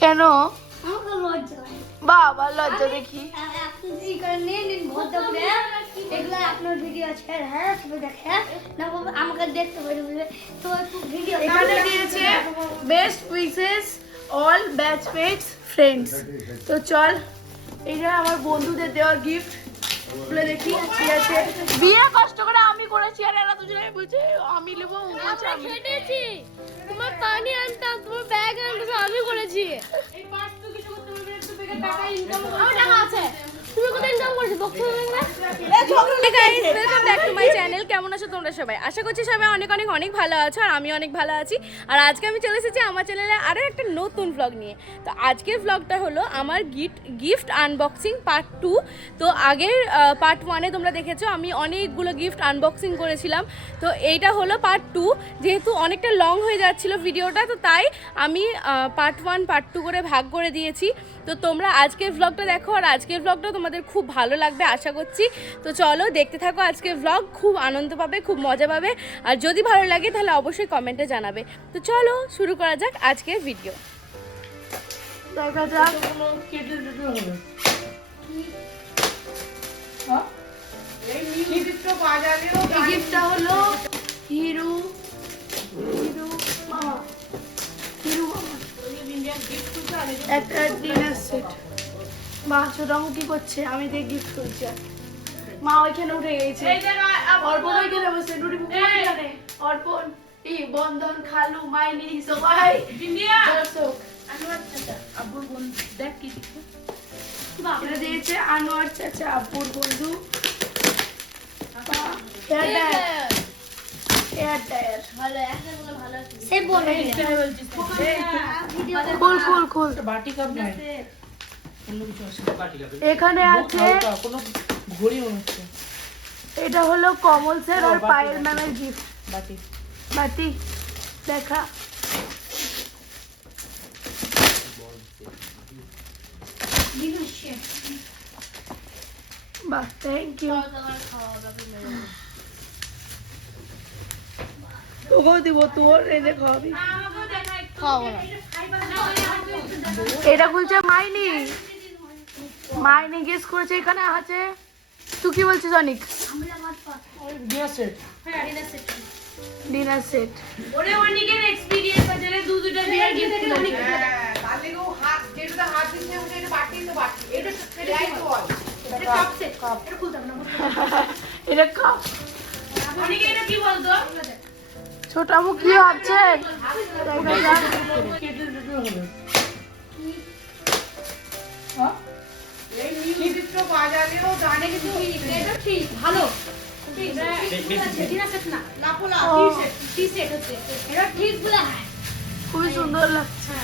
কেন বাবা লজ্জা দেখি এখানে দিয়েছে best wishes all batchmates friends. তো চল, এইটা আমার বন্ধুদের দেওয়া গিফট খুলে দেখি কি আছে। বিয়ে কষ্ট করে আমি করেছি আর এরা দুজনে বলছে আমি নেবো, বলছে আমি খেটেছি। তোমার পানি আনতাম, তোমার ব্যাগ আনতাম, আমি করেছি। এই পার্ট 2 কিছু করতে পারবে একটু বেকার টাকা ইনকাম আমার টাকা আছে। তুমি কোথায় ইনকাম করেছো? বকছো না? Guys, welcome back to my channel. কেমন আছো তোমরা সবাই? আশা করছি সবাই অনেক অনেক অনেক ভালো আছো, আর আমি অনেক ভালো আছি। আর আজকে আমি চলে এসেছি আমার চ্যানেলে আরও একটা নতুন ব্লগ নিয়ে। তো আজকের ব্লগটা হলো আমার গিফট আনবক্সিং পার্ট 2। তো আগের পার্ট 1-এ তোমরা দেখেছো আমি অনেকগুলো গিফট আনবক্সিং করেছিলাম। তো এইটা হলো পার্ট 2। যেহেতু অনেকটা লং হয়ে যাচ্ছিলো ভিডিওটা, তো তাই আমি পার্ট 1 পার্ট 2 করে ভাগ করে দিয়েছি। তো তোমরা আজকের ব্লগটা দেখো, আর আজকের ব্লগটা তোমাদের খুব ভালো লাগবে আশা করছি। তো চলো দেখতে থাকো আজকের ব্লগ, খুব আনন্দ পাবে, খুব মজা পাবে। আর যদি ভালো লাগে তাহলে অবশ্যই কমেন্টে জানাবে। তো চলো শুরু করা যাক আজকের ভিডিও। দেখা যাক। এই গিফটটা হলো হিরু মামা, হিরু মামা একটা ডিনার সেট। মা ছোট কি করছে? আমি দেখ গিফট করছি। মা ওইখানে উঠে গেছে, অর্পণ ওইখানে বসে নুরি ওইখানে, অর্পণ বন্ধন খালু মাইনি সবাই দর্শক। আব্বুর বন্ধু দেখ কি এটা দিয়েছে আনোয়ার চাচা, আব্বুর বন্ধু। হেয়ার ডায়ার খোল। এখানে আছে এটা হলো কমল স্যার আর পায়েল ম্যামের গিফট। বাটি দেখা বাহ, থ্যাংক ইউ। তোকেও দিব, তোর এনে খাওয়াবি। এটা খুলছে মাইনি গেস করেছে এখানে আছে। তুই কি বলছিস অনিক? Dinner set. ওরে অনেকের এক্সপেরিয়েন্স আছে রে, দুটা বিয়ার গিফট করে অনেক। তার লাগেও হাত যেটা হাত দিতে হবে এটা বাটি তো বাটি। এটা সেটাই তো বল। এটা কাপ সেট। এটা খুলতাম না। এটা কাপ। অনেকে এটা কি বলতো? ছোট আমু কি ভাবছে? দেখা যাক। হ্যাঁ? এই গিফট তো বাজারেও জানে কিছু। এটা ঠিক ভালো। খুবই সুন্দর লাগছে।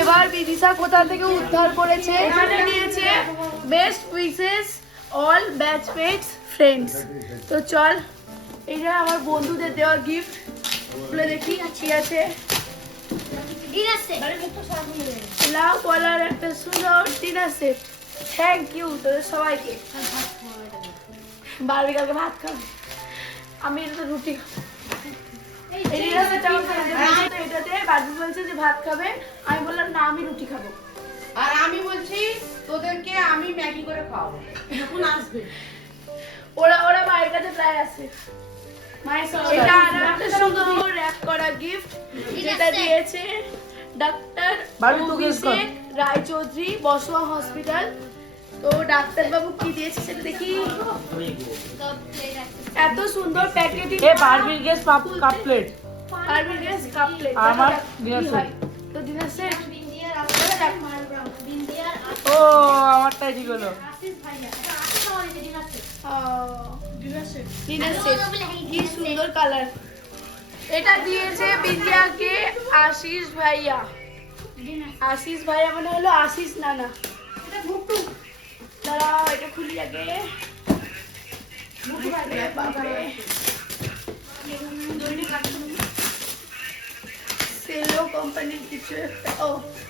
এবার বিদিশা কোথা থেকে উদ্ধার করেছে? এখানে নিয়েছে best wishes all batchmates friends. তো চল, এইটা আমার বন্ধুদের দেওয়া গিফট খুলে দেখি কি আছে। লাভ বলার একটা সুন্দর ডিনার সেট। থ্যাংক ইউ তোদের সবাইকে। বারবি কালকে ভাত খাবে, আমি এটা রুটি খাবো। এটাতে বারবি বলছে যে ভাত খাবে, আমি বললাম না আমি রুটি খাবো। আর আমি বলছি তোদেরকে আমি ম্যাগি করে খাওয়াবো। যখন আসবে ওরা মায়ের কাছে প্রায় আসে। এটা আরেকটা সুন্দর র‍্যাপ করা গিফট, যেটা দিয়েছে ডাক্তার অভিষেক রায়চৌধুরী, বসুয়া হসপিটাল। তো ডাক্তার বাবু কি দিয়েছে সেটা দেখি। এত সুন্দর প্যাকেটিং। বারবির গেস কাপ প্লেট। বারবির গেস কাপ প্লেট। আমার ডিনার সেট। তো ডিনার সেট ও আমারটাই ঠিক হলো। ডিনার সেট কি সুন্দর কালার। এটা দিয়েছে বিদ্যাকে আশিস ভাইয়া। আশিস ভাইয়া মানে হলো আশিস নানা। এটা মুটু দাঁড়াও, এটা খুলি আগে। সেলো কোম্পানির কিছু একটা। ও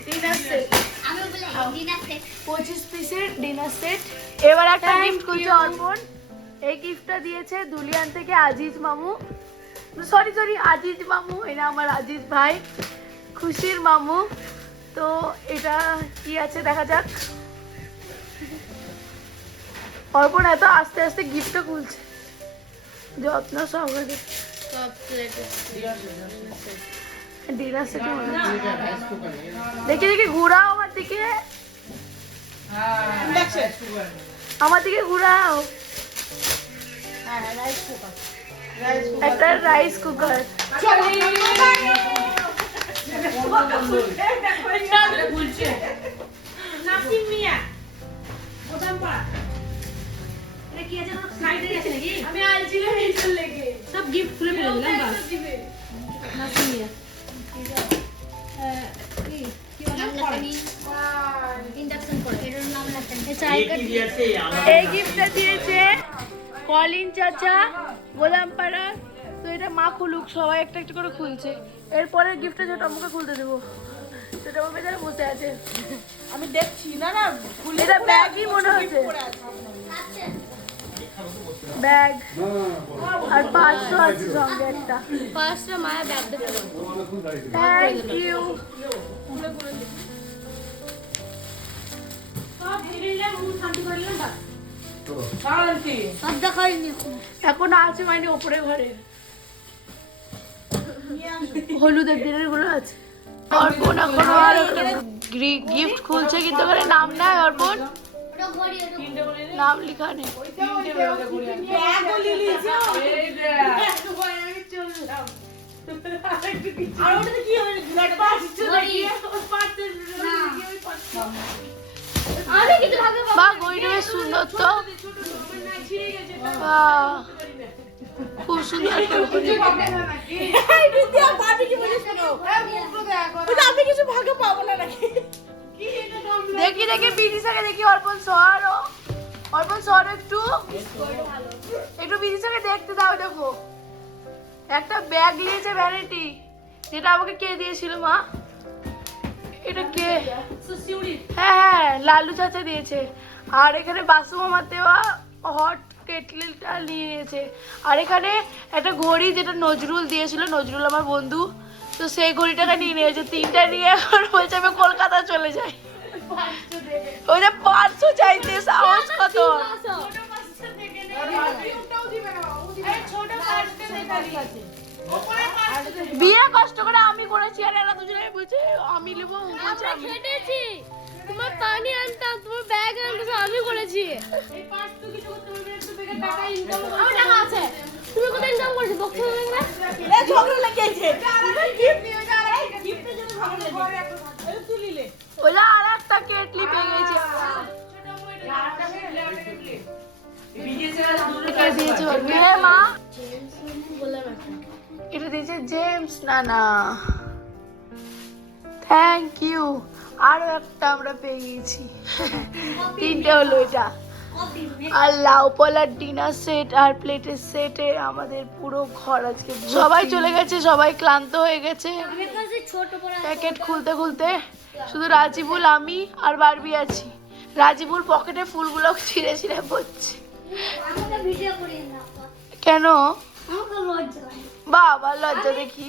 ডিনার সেট, 25 পিসের ডিনার সেট। এবার একটা গিফট করছে অর্পণ। এই গিফটটা দিয়েছে দুলিয়ান থেকে আজিজ মামু। সরি আজিজ মামু, এটা আমার আজিজ ভাই, খুশির মামু। তো এটা কি আছে দেখা যাক। অর্পণ এত আস্তে আস্তে গিফটটা খুলছে, যত্ন সহকারে। ডিনার সেট দেখি ঘুরাও আমার দিকে, আমার দিকে ঘুরাও। একটা রাইস কুকার, আমি আনছিলাম এইটার লেগে সব গিফট খুলে ফেলে দিলাম বাস। এই গিফটটা দিয়েছে কলিন চাচা গোলামপাড়া। তো এটা মা খুলুক, সবাই একটা একটা করে খুলছে। এরপরে গিফটটা যেটা আমাকে খুলতে দেবো, সেটা আমার বেচারা বসে আছে। আমি দেখছি না না এটা ব্যাগই মনে হচ্ছে, ব্যাগ আর 500 আছে সঙ্গে একটা। 5টা মায়া ব্যাগ দেবে। Thank you. সব দেখাইনি এখন আছে মানে ওপরে ঘরে হলুদের দিনের গুলো আছে। অর্পণ এখন আর গিফট খুলছে, কিন্তু ওখানে নাম নাই। অর্পণ নাম লিখা নেই। বা গইটা বেশ সুন্দর তো, খুব সুন্দর। আমি কিছু ভাগে পাবো না নাকি? দেখি বিদিশাকে দেখি। অর্পণ সরো, অর্পণ সরো একটু বিদিশাকে দেখতে দাও। দেখো একটা ব্যাগ নিয়েছে ভ্যানিটি, যেটা আমাকে কে দিয়েছিল মা? এটা কে? হ্যাঁ লালু চাচা দিয়েছে। আর এখানে বাসু মামার দেওয়া হট কেটলিটা নিয়ে নিয়েছে। আর এখানে একটা ঘড়ি যেটা নজরুল দিয়েছিল, নজরুল আমার বন্ধু, তো সেই ঘড়িটাকে নিয়ে নিয়েছে। 3টা নিয়ে এখন বলছে আমি কলকাতা চলে যাই। ওইটা 500 চাইতে সাহস কত। বিয়ে কষ্ট করে আমি করেছি, আর এরা দুজনে বলছে আমি নেবো। খেটেছি, তোমার পানি আনতাম, তোমার ব্যাগ আনতাম, আমি করেছি। আমার টাকা আছে, তুমি কোথায় ইনকাম করেছো? বকছো না এ ঝগড়া লেগেছে। গিফট নিয়ে যা, গিফটের জন্য ঝগড়া লেগেছে। তুলিলে ওলা আর একটা কেটলি পেয়ে গেছি। মা এটা দিয়েছে জেমস নানা, থ্যাংক ইউ। আরো একটা আমরা পেয়ে গেছি, 3টে হলো এটা। আর লাউ পলার ডিনার সেট আর প্লেটের সেটে আমাদের পুরো ঘর আজকে সবাই চলে গেছে, সবাই ক্লান্ত হয়ে গেছে প্যাকেট খুলতে খুলতে। শুধু রাজিবুল, আমি আর বারবি আছি। রাজিবুল পকেটে ফুলগুলো ছিঁড়ে ছিঁড়ে পড়ছে। কেন বাবা লজ্জা দেখি?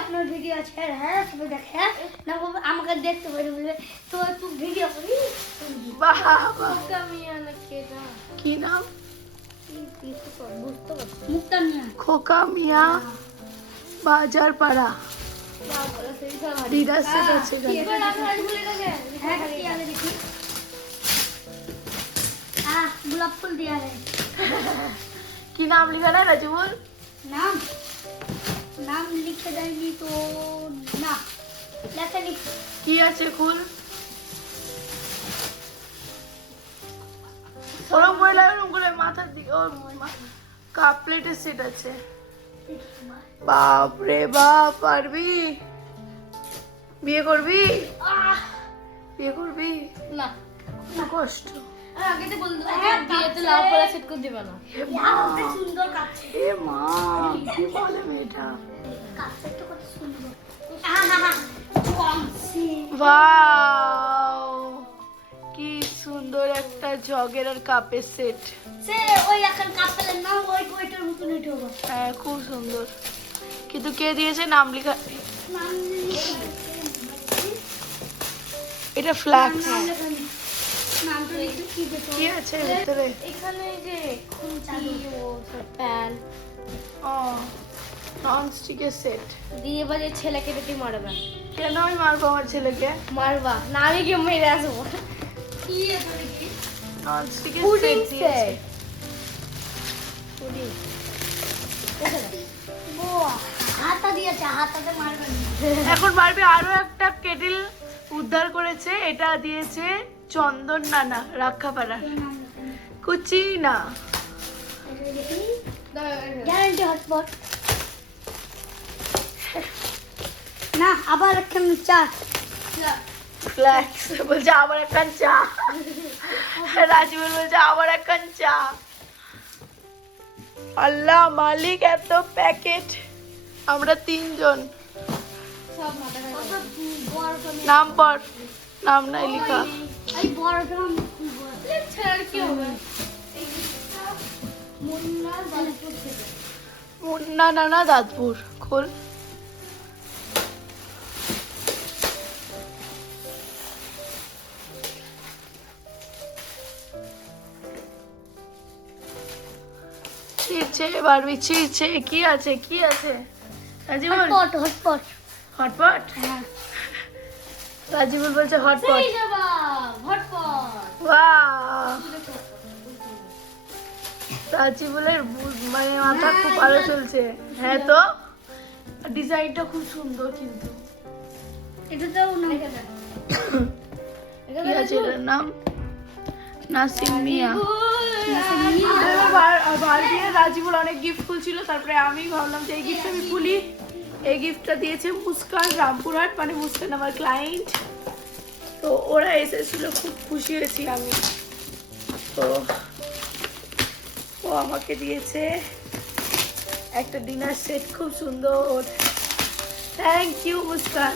আপনার ভিডিও আছে, হ্যাঁ তুমি দেখে না আমাকে দেখতে পারি বলবে তো একটু ভিডিও করি। বাবা কি কি নাম? বুঝতে পারছি মুক্তা মিয়া, খোকা মিয়া বাজার পাড়া। ডিনার সেট আছে গোলাপ ফুল দিয়া কি নাম লিখা না রাজিবুল? নাম নাম লিখে দেয়নি তো না লেখানি। কি আছে খুল? ওরম মহিলা ওরম করে মাথার দিকে ওর কাপ প্লেটের সেট আছে। বাপ রে বাপ, পারবি? বিয়ে করবি? বিয়ে করবি? না খুব কষ্ট। আগে তো বলতো বিয়েতে লাভ করা সেট করে দিবা না। এ মা, সুন্দর কাজ এ মা কি বলে মেয়েটা? কাজটা কত সুন্দর। আহা কমসি ওয়াও কি সুন্দর। সুন্দর একটা জগের আর কাপের সেট। সে ওই এখন কাপেলের নাম ওইটার মতন এটা হবে। হ্যাঁ খুব সুন্দর, কিন্তু কে দিয়েছে নাম লেখা? নাম এটা ফ্ল্যাক্স। নামটা লিখে কি দিতে কি আছে ভিতরে? এখানে যে খুন্তি ও প্যান ও নন স্টিকের সেট। দিয়ে বাজে ছেলেকে দেখে মারবা। কেন আমি মারবো আমার ছেলেকে? মারবা না, আমি গিয়ে মেরে আসবো। কি এটা দেখি নন স্টিকের পুডিং সেট দিয়েছে। সেট। পুডিং। ও হাতা দিয়েছে, হাতাতে মারবেন না। এখন বারবি আরো একটা কেটেল উদ্ধার করেছে, এটা দিয়েছে চন্দন নানা রাক্ষাপাড়ার। কুচি না গ্যারান্টি হটপট না, আবার একটা চা। ফ্ল্যাক্স বলছে আবার একটা চা। রাজীবন বলছে আবার একটা চা। আল্লাহ মালিক, এত প্যাকেট। আমরা 3 জন। সব মাথা খারাপ। নাম পড়, নাম নাই লেখা। এই বড়টা আমি খুলবো। ছাড় কি হবে? মুন্না দালপুর থেকে। মুন্না নানা দাঁতপুর। খোল। ছিড়ছে বারবি, ছিড়ছে। কি আছে কি আছে রাজীবন? Hotpot hotpot. হটপট। হ্যাঁ রাজীবন বলছে হটপট। সেই জবাব হটপট। বাহ, রাজীবনের মানে মাথা খুব ভালো চলছে। হ্যাঁ তো ডিজাইনটা খুব সুন্দর, কিন্তু এটা তো না। কি আছে এটার নাম? নাসিম মিয়া। বারবি আর রাজীবন অনেক গিফট খুলছিল, তারপরে আমি ভাবলাম যে এই গিফট আমি খুলি। এই গিফটটা দিয়েছে মুস্কান রামপুরহাট, মানে মুস্কান আমার ক্লায়েন্ট। তো ওরা এসেছিল, খুব খুশি হয়েছি আমি। তো ও আমাকে দিয়েছে একটা ডিনার সেট, খুব সুন্দর। Thank you Muskan.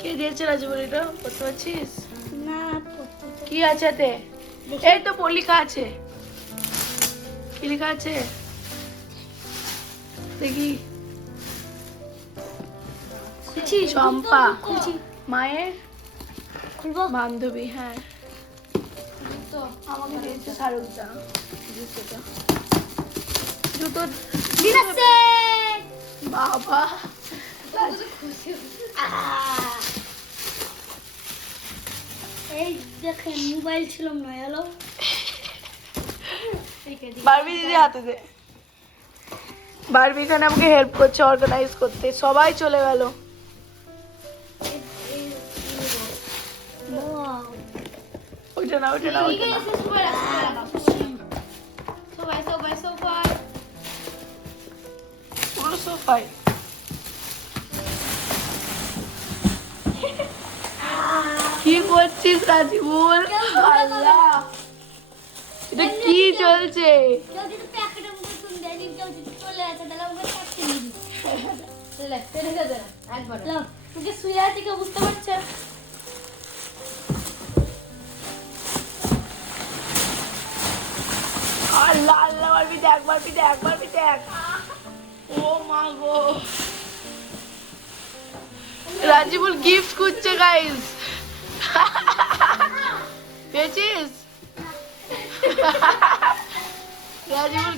কে দিয়েছে রাজীবন এটা? বুঝতে পারছিস? না কি আছে এতে? এই তো লেখা আছে। কি লেখা আছে দেখি? খুলছি চম্পা, খুলছি মায়ের খুলবো। বান্ধবী। হ্যাঁ তো আমাকে দিয়েছে শাহরুখদা জুতোটা। জুতো দিনাছে বাবা। এই দেখেন মোবাইল ছিল না। হ্যালো বারবি দিদি হাতে দে। বারবি এখানে আমাকে হেল্প করছে অর্গানাইজ করতে। সবাই চলে গেল। ওইটা না, ওইটা না, ওইটা না। সবাই সবাই সবাই পুরো সোফায়। কি করছিস রাজীবন? আল্লাহ, এটা কি চলছে? কেউ যদি প্যাকেটের মধ্যে শুন দেয়, কেউ যদি চলে আসে তাহলে ওকে চাকরি নিবি। চলে রেখে দে একবার। লাও। তুই কি শুয়ে আছিস কেউ বুঝতে পারছে? আল্লাহ আল্লাহ, বারবি দেখ, বারবি দেখ, বারবি দেখ। ও মা গো, রাজীবুল গিফট খুঁজছে গাইস। পেয়েছিস? রাজীবুল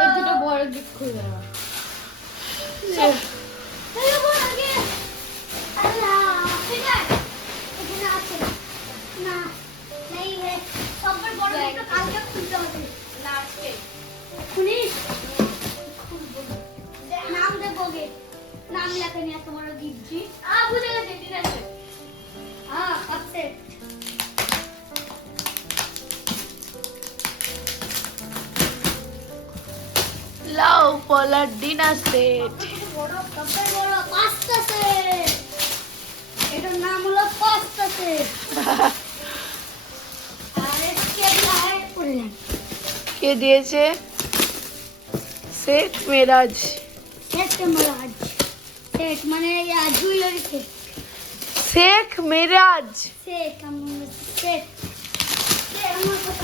ওই দুটো বড় গিফট খুলে দাও। नाम लेकर नहीं तुम्हारा गिफ्ट जी बुझे गए ठीक है हाँ कब से লাউ পলার ডিনার সেট। বড় কবে বড় পাস্তা সেট এটার নাম হলো পাস্তা সেট আরে কে দিলা है বললেন কে দিয়েছে? শেখ মেরাজ। শেখ মেরাজ সেট মানে জুয়েলারি সেট। শেখ মেরাজ। সেট সেট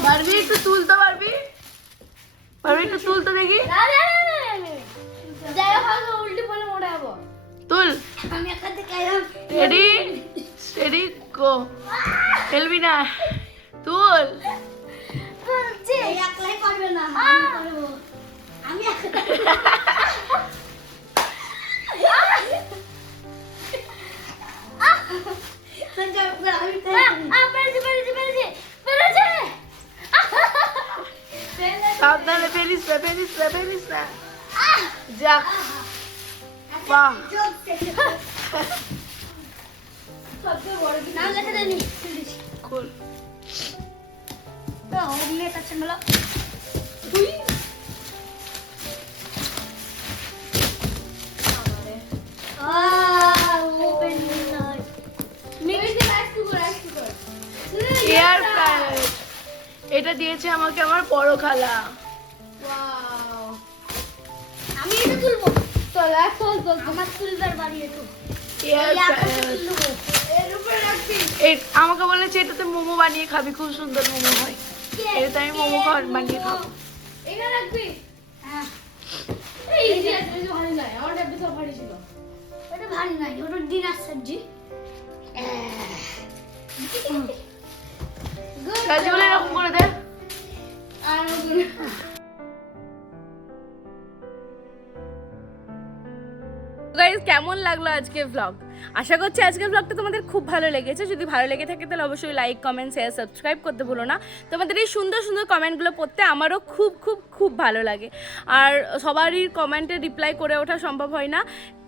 পারবি একটু তুলতে পারবি? পারবি একটু তুলতে দেখি? যাই হোক উল্টি পড়লে মরে যাবো। তুল। আমি একা থেকে রেডি রেডি গো। খেলবি না, তুল। একলাই পারবে না, আমি পারবো। আমি সাবধানে ফেলিস না, ফেলিস না, ফেলিস না। যাক, বাহ। সবচেয়ে বড় কি নাম লেখা দেনি খুল। তো ওমনে কাছে মেলা তুই ওপেন এয়ার ফ্রায়ার। এটা দিয়েছে আমাকে আমার বড় খালা। আমি এটা তুলবো। চল আমার তুলবার বাড়ি একটু এয়ার ফ্রায়ার। আমাকে বলেছে এটাতে মোমো বানিয়ে খাবি, খুব সুন্দর মোমো হয়। এটাতে আমি মোমো বানিয়ে খাবো। এখানে রাখবি। হ্যাঁ এই যে ভালো লাগে, আমার ডাব্বি সব ভারী ছিল। ওটা ভারী নাই, ওটা ডিনার সবজি। কাজে বলে এরকম করে দে। আর গাইস কেমন লাগলো আজকের ব্লগ? আশা করছি আজকের ব্লগটা তোমাদের খুব ভালো লেগেছে। যদি ভালো লেগে থাকে তাহলে অবশ্যই লাইক, কমেন্ট, শেয়ার, সাবস্ক্রাইব করতে ভুলো না। তোমাদের এই সুন্দর সুন্দর কমেন্টগুলো পড়তে আমারও খুব খুব খুব ভালো লাগে। আর সবারই কমেন্টে রিপ্লাই করে ওঠা সম্ভব হয় না,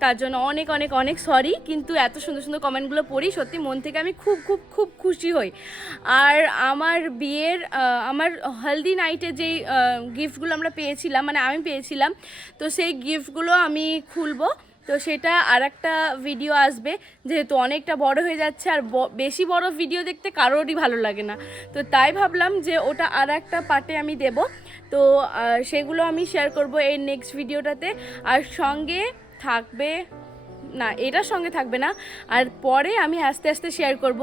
তার জন্য অনেক অনেক অনেক সরি। কিন্তু এত সুন্দর সুন্দর কমেন্টগুলো পড়ি, সত্যি মন থেকে আমি খুব খুব খুব খুশি হই। আর আমার বিয়ের আমার হলদি নাইটে যেই গিফটগুলো আমরা পেয়েছিলাম, মানে আমি পেয়েছিলাম, তো সেই গিফটগুলো আমি খুলবো। তো সেটা আর একটা ভিডিও আসবে, যেহেতু অনেকটা বড় হয়ে যাচ্ছে আর বেশি বড় ভিডিও দেখতে কারোরই ভালো লাগে না। তো তাই ভাবলাম যে ওটা আর একটা পার্টে আমি দেব। তো সেগুলো আমি শেয়ার করব এই নেক্সট ভিডিওটাতে। আর সঙ্গে থাকবে না, এটার সঙ্গে থাকবে না, আর পরে আমি আস্তে আস্তে শেয়ার করব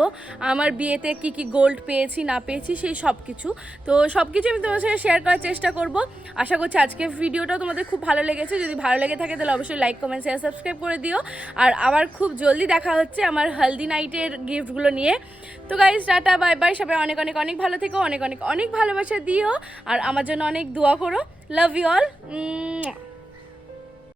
আমার বিয়েতে কি কি গোল্ড পেয়েছি না পেয়েছি সেই সব কিছু। তো সব কিছু আমি তোমার সাথে শেয়ার করার চেষ্টা করব। আশা করছি আজকের ভিডিওটাও তোমাদের খুব ভালো লেগেছে। যদি ভালো লেগে থাকে তাহলে অবশ্যই লাইক, কমেন্ট, শেয়ার, সাবস্ক্রাইব করে দিও। আর আবার খুব জলদি দেখা হচ্ছে আমার হলদি নাইটের গিফটগুলো নিয়ে। তো গাইস টাটা, বাই বাই। সবাই অনেক অনেক অনেক ভালো থেকো, অনেক অনেক অনেক ভালোবাসা দিও, আর আমার জন্য অনেক দোয়া করো। Love you all.